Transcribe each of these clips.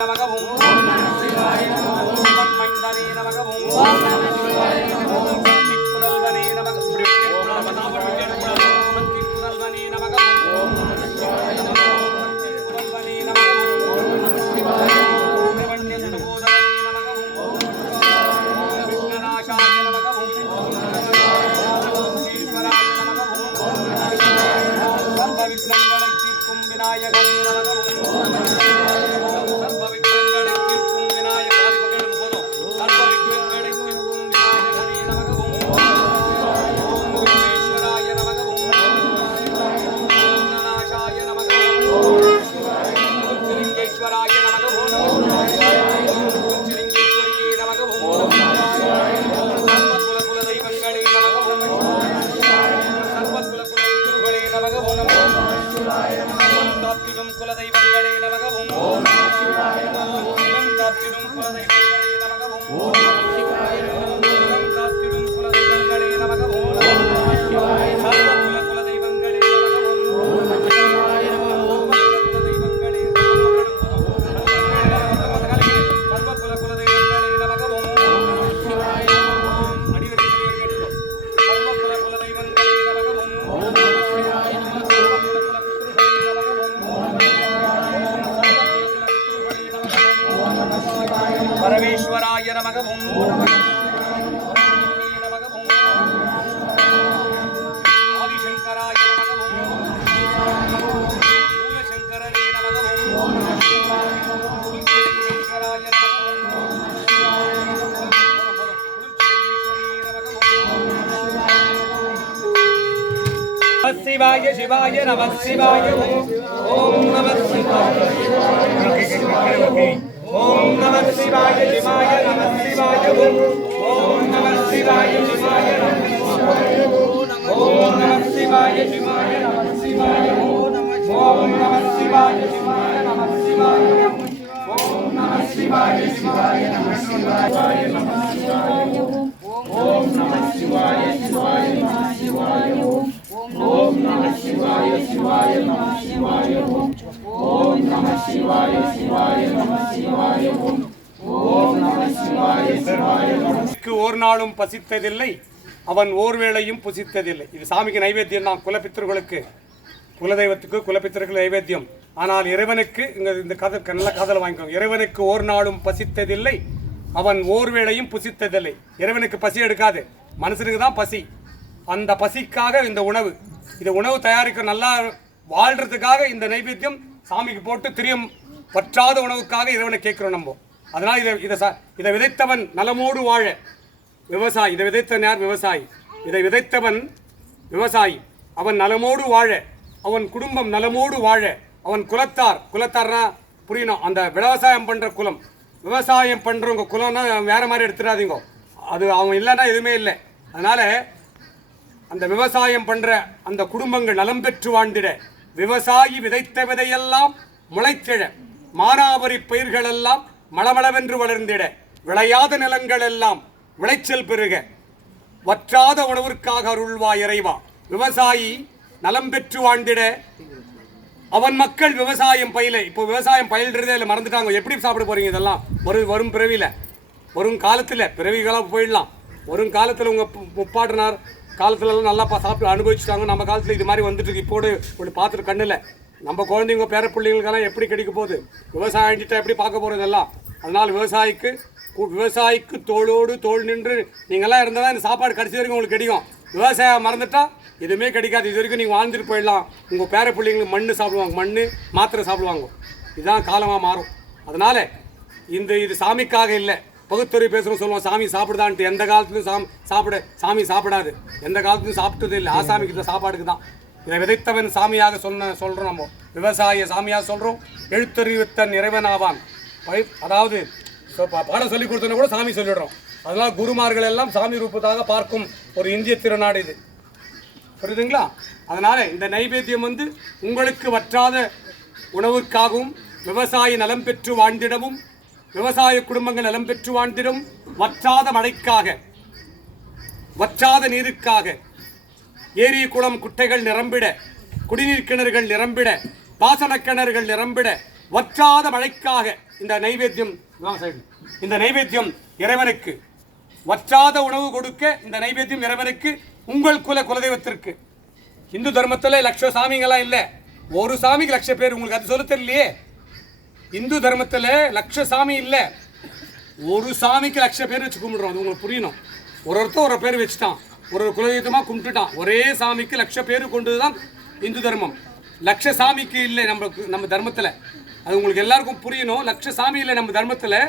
நமகம் ஓம் நம சிவாய நமகம் ஓம் மைந்தனே நமகம் ஓம் நம சிவாய நமகம் ஓம் புதல்வனே நமகம் ஓம் நம புதல்வனே நமகம் ஓம் நம சிவாய நமகம் புதல்வனே நமகம் ஓம் நம சிவாய நமகம் வண்யந்து போதனே நமகம் ஓம் நம சிவாய நமகம் விக்னநாசாய நமகம் ஓம் நம சிவாய நமகம் ஈஸ்வராய நமகம் ஓம் நம சிவாய நமகம் சர்வ விக்னங்களை தீர்க்கும் விநாயகனே நமகம் ஓம் நம சிவாய நமகம் குலதெய்வங்களே நமகவும் ஓம் நம சிவாய நமகவும் காத்திடும் குலதெய்வங்களே நமகவும் ஓம் நம சிவாய நமகவும் காத்திடும் குலதெய்வங்களே நமகவும் ஓம் நம சிவாய சர்வ குலதெய்வங்களே நமகவும் ஓம் நம சிவாய நமகவும் குலதெய்வங்களே சர்வ குலதெய்வங்களே நமகவும் ஓம் நம சிவாய நமகவும் அடிவரை கேட்கிறோம் சர்வ குலதெய்வங்களே நமகவும் ஓம் நம சிவாய நமகவும் பரமேஸ்வராய நமகவும் நமகவும் ஆதிசங்கராய நமகவும் மூலசங்கரனே நமகவும் குலசேகராய நம சிவாய சிவாய நம சிவாய ஓம் நம சிவாய ஓம் நம சிவாய சிவாய நம சிவாய ஓம் நம சிவாய சிவாய நம சிவாய ஓம் நம சிவாய சிவாய நம சிவாய ஓம் நம சிவாய சிவாய நம சிவாய ஓம் நம சிவாய சிவாய நம சிவாய நம சிவாய ஓம் நம சிவாய சிவாய நம சிவாய ஓம் நம சிவாய சிவாய நம சிவாய ஓம் நம சிவாய சிவாய நம சிவாய ஓம் நம சிவாய சிவாய நமக்கு ஒரு நாளும் பசித்ததில்லை, அவன் ஓர்வேளையும் புசித்ததில்லை. இது சாமிக்கு நைவேத்தியம் தான், குலபித்தர்களுக்கு, குலதெய்வத்துக்கு குலபித்தர்களுக்கு நைவேத்தியம். ஆனால் இறைவனுக்கு இந்த கதை நல்ல காதல் வாங்கிக்கோங்க. இறைவனுக்கு ஒரு நாளும் பசித்ததில்லை, அவன் ஓர்வேளையும் புசித்ததில்லை. இறைவனுக்கு பசி எடுக்காது, மனுஷனுக்கு தான் பசி. அந்த பசிக்காக இந்த உணவு, இந்த உணவு தயாரிக்க நல்லா வாழ்றதுக்காக இந்த நைவேத்தியம் சாமிக்கு போட்டு திரியும் பற்றாத உணவுக்காக இறைவனை கேட்கிறோம் நம்ம. அதனால் இதை விதைத்தவன் நலமோடு வாழ விவசாயி. இதை விதைத்தவன் யார்? விவசாயி. இதை விதைத்தவன் விவசாயி. அவன் நலமோடு வாழ, அவன் குடும்பம் நலமோடு வாழ, அவன் குலத்தார்னா புரியணும். அந்த விவசாயம் பண்ணுற குலம், விவசாயம் பண்ணுறவங்க குலம்னா வேற மாதிரி எடுத்துடாதீங்க. அது அவன் இல்லைன்னா எதுவுமே இல்லை. அதனால அந்த விவசாயம் பண்ணுற அந்த குடும்பங்கள் நலம் பெற்று வாழ்ந்திட, விவசாயி விதைத்த விதையெல்லாம் முளைத்திட, மானாவரி பயிர்கள் எல்லாம் மளமளவென்று வளர்ந்திட, விளையாத நிலங்கள் எல்லாம் விளைச்சல் பெருக, வற்றாத உணவிற்காக அருள்வாய் இறைவா. விவசாயி நலம் பெற்று வாழ்ந்திட, அவன் மக்கள் விவசாயம் பயில. இப்போ விவசாயம் பயில்றதே இல்லை, மறந்துட்டாங்க. எப்படி சாப்பிட போறீங்க? இதெல்லாம் வரும் பிறவியில், வரும் காலத்தில், பிறவிகளாக போயிடலாம். வரும் காலத்தில் உங்கள் முப்பாட்டினார் காலத்துலலாம் நல்லா சாப்பிட்டு அனுபவிச்சுட்டாங்க. நம்ம காலத்தில் இது மாதிரி வந்துட்டு இருக்கு. இப்போடு ஒன்று பார்த்துட்டு கண்ணில் நம்ம குழந்தைங்க பேர பிள்ளைங்களுக்கெல்லாம் எப்படி கிடைக்க போகுது? விவசாயம் அழிஞ்சிட்டா எப்படி பார்க்க போகிறது எல்லாம்? அதனால் விவசாயிக்கு தோளோடு தோல் நின்று நீங்கள்லாம் இருந்தால் தான் இந்த சாப்பாடு கடைசி வரைக்கும் உங்களுக்கு கிடைக்கும். விவசாயம் மறந்துட்டா எதுவுமே கிடைக்காது. இது வரைக்கும் நீங்கள் வாழ்ந்துட்டு போயிடலாம். உங்கள் பேர பிள்ளைங்களுக்கு மண் சாப்பிடுவாங்க, மண் மாத்திரை சாப்பிடுவாங்க. இதுதான் காலமாக மாறும். அதனால் இது சாமிக்காக இல்லை. பகுத்தறிவு பேசுகிறோம், சொல்லுவோம் சாமி சாப்பிடுதான்ட்டு. எந்த காலத்துலையும் சாமி சாப்பிடாது. எந்த காலத்துலையும் சாப்பிட்டது இல்லை. ஆசாமிக்கு சாப்பாடுக்கு தான். இதை விதைத்தவன் சாமியாக சொல்கிறோம். நம்ம விவசாய சாமியாக சொல்கிறோம். எழுத்தறிவித்தன் இறைவன் ஆவான். அதாவது பாடம் சொல்லி கொடுத்தோன்னா கூட சாமி சொல்லிடுறோம். அதனால் குருமார்கள் எல்லாம் சாமி ரூபத்தாக பார்க்கும் ஒரு இந்திய திருநாடு இது. புரியுதுங்களா? அதனால் இந்த நைவேத்தியம் உங்களுக்கு வற்றாத உணவுக்காகவும், விவசாய நலம் பெற்று வாழ்ந்திடவும், விவசாய குடும்பங்கள் நலம் பெற்று வாழ்ந்திடும், வற்றாத மழைக்காக, வற்றாத நீருக்காக, ஏரி குளம் குட்டைகள் நிரம்பிட, குடிநீர் கிணறுகள் நிரம்பிட, பாசன கிணறுகள் நிரம்பிட, வற்றாத மழைக்காக இந்த நைவேத்தியம் இந்த நைவேத்தியம் இறைவனுக்கு வற்றாத உணவு கொடுக்க இந்த நைவேத்தியம் இறைவனுக்கு உங்கள் குலதெய்வத்திற்கு. இந்து தர்மத்தில் லட்ச சாமிங்கெல்லாம் இல்லை, ஒரு சாமிக்கு லட்ச பேர். உங்களுக்கு அது சொல்ல தெரியலையே. இந்து தர்மத்தில் லட்ச சாமி இல்லை, ஒரு சாமிக்கு லட்ச பேர் வச்சு கும்பிடுறோம். அது உங்களுக்கு புரியணும். ஒருத்தர் ஒரு பேர் வச்சுட்டான், ஒரு குலதெய்வமாக கும்பிட்டுட்டான். ஒரே சாமிக்கு லட்ச பேர் கொண்டு தான் இந்து தர்மம். லட்ச சாமிக்கு இல்லை நம்ம தர்மத்தில். அது உங்களுக்கு எல்லாருக்கும் புரியணும். லட்ச சாமி இல்லை நம்ம தர்மத்தில்,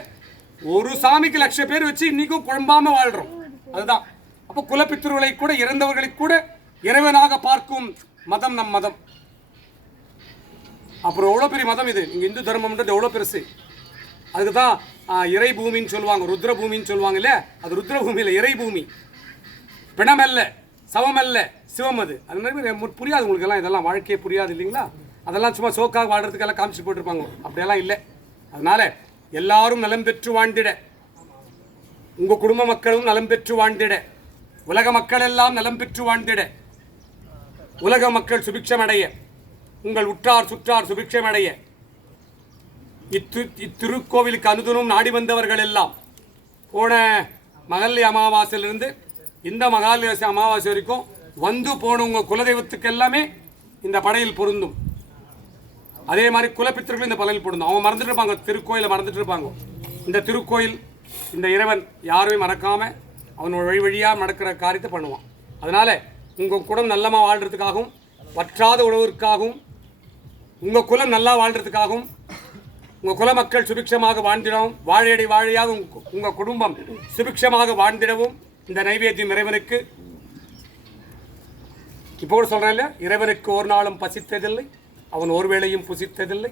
ஒரு சாமிக்கு லட்ச பேர் வச்சு இன்னைக்கும் குழம்பாம வாழ்கிறோம். அதுதான். அப்போ குலப்பித்திருகளை கூட இறந்தவர்களை கூட இறைவனாக பார்க்கும் மதம் நம் மதம். அப்புறம் எவ்வளோ பெரிய மதம் இது. இங்கே இந்து தர்மம்ன்றது எவ்வளோ பெருசு. அதுக்கு தான் இறை பூமின்னு சொல்லுவாங்க, ருத்ர பூமின்னு சொல்லுவாங்க இல்லையா. அது ருத்ர பூமி இல்லை, இறை பூமி. பிணமல்ல, சவமல்ல, சிவம். அது மாதிரி புரியாது உங்களுக்கு எல்லாம். இதெல்லாம் வாழ்க்கையே புரியாது இல்லைங்களா. அதெல்லாம் சும்மா சோக்காக வாழ்றதுக்கெல்லாம் காமிச்சு போட்டிருப்பாங்க. அப்படியெல்லாம் இல்லை. அதனால எல்லாரும் நலம் பெற்று வாழ்ந்திட, உங்கள் குடும்ப மக்களும் நலம் பெற்று வாழ்ந்திட, உலக மக்கள் எல்லாம் நலம் பெற்று வாழ்ந்திட, உலக மக்கள் சுபிக்ஷம் அடைய, உங்கள் உற்றார் சுற்றார் சுபிக்ஷம் அடைய, இத்திருக்கோவிலுக்கு அனுதினம் நாடி வந்தவர்கள் எல்லாம் போன மகல்லி அமாவாசையிலிருந்து இந்த மகாலி அமாவாசை வரைக்கும் வந்து போன உங்கள் குலதெய்வத்துக்கு எல்லாமே இந்த படையில் பொருந்தும். அதே மாதிரி குலப்பித்தர்களும் இந்த படையில் பொருந்தும். அவங்க மறந்துட்டு இருப்பாங்க, திருக்கோயிலை மறந்துட்டு இருப்பாங்க. இந்த திருக்கோயில் இந்த இறைவன் யாருமே மறக்காமல் அவனோட வழி வழியாக நடக்கிற காரியத்தை பண்ணுவான். அதனால் உங்கள் குலம் நல்லமாக வாழ்கிறதுக்காகவும், வற்றாத உணவிற்காகவும், உங்கள் குலம் நல்லா வாழ்கிறதுக்காகவும், உங்கள் குல மக்கள் சுபிக்ஷமாக வாழ்ந்திடவும், வாழையடி வாழையாக உங்கள் குடும்பம் சுபிக்ஷமாக வாழ்ந்திடவும் இந்த நைவேத்தியம் இறைவனுக்கு. இப்போ கூட சொல்கிறேன் இல்லையா, இறைவனுக்கு ஒரு நாளும் பசித்ததில்லை, அவன் ஒரு வேளையும் புசித்ததில்லை.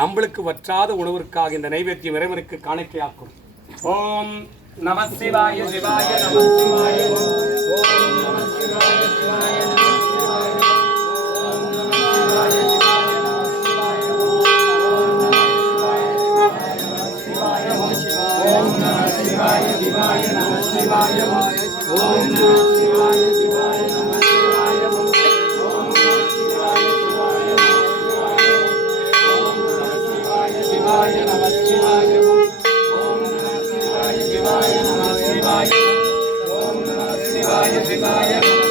நம்மளுக்கு வற்றாத உணவிற்காக இந்த நைவேத்தியம் இறைவனுக்கு காணிக்கையாக்கும். ஓம் நம சிவாய சிவாய நம சிவாய. ஓம் நம சிவாய சிவாய நம சிவாய. ஓம் நம சிவாய சிவாய நம சிவாய. ஓம் நம சிவாய சிவாய நம சிவாய. ஓம் நம சிவாய சிவாய நம சிவாய. ஓம் நம சிவாய சிவாய நம சிவாய. ஓம் நம சிவாய சிவாய நம சிவாய. ஓம் நம சிவாய சிவாய நம சிவாய.